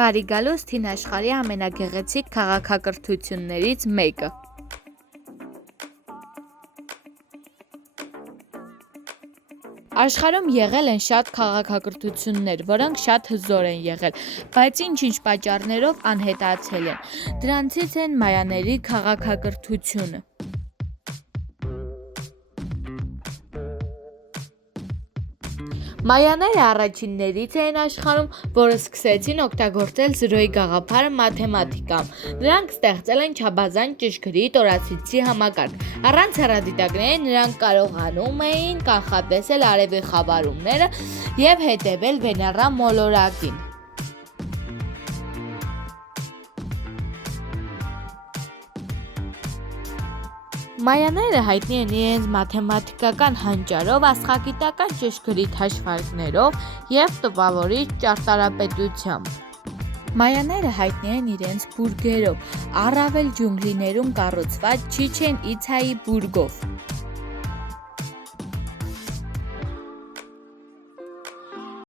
Բարի գալուստ հին աշխարհի ամենագեղեցիկ քաղաքակրթություններից մեկը։ Աշխարհում եղել են շատ քաղաքակրթություններ, որոնք շատ հզոր են եղել, բայց ինչ-ինչ պատճառներով անհետացել են։ Դրանցից են մայաների քաղաքակրթությունը։ Մայաները առաջիններից էին աշխարհում, որ սկսեցին օգտագործել զրոյի գաղափարը մաթեմատիկայում։ Նրանք ստեղծել են չափազանց ճշգրիտ օրացույցի համակարգ։ Առանց հեռադիտակների նրանք կարողանում էին կանխատեսել արևի խավարումները և հետևել Վեներա մոլորակին։ Մայաները հայտնի են իրենց մաթեմատիկական հանճարով, աստղագիտական ճշգրիտ հաշվարկներով և տպավորիչ ճարտարապետությամբ։ Մայաները հայտնի են իրենց բուրգերով, առավել ջունգլիներում կառուցված Չիչեն Իցայի բուրգով։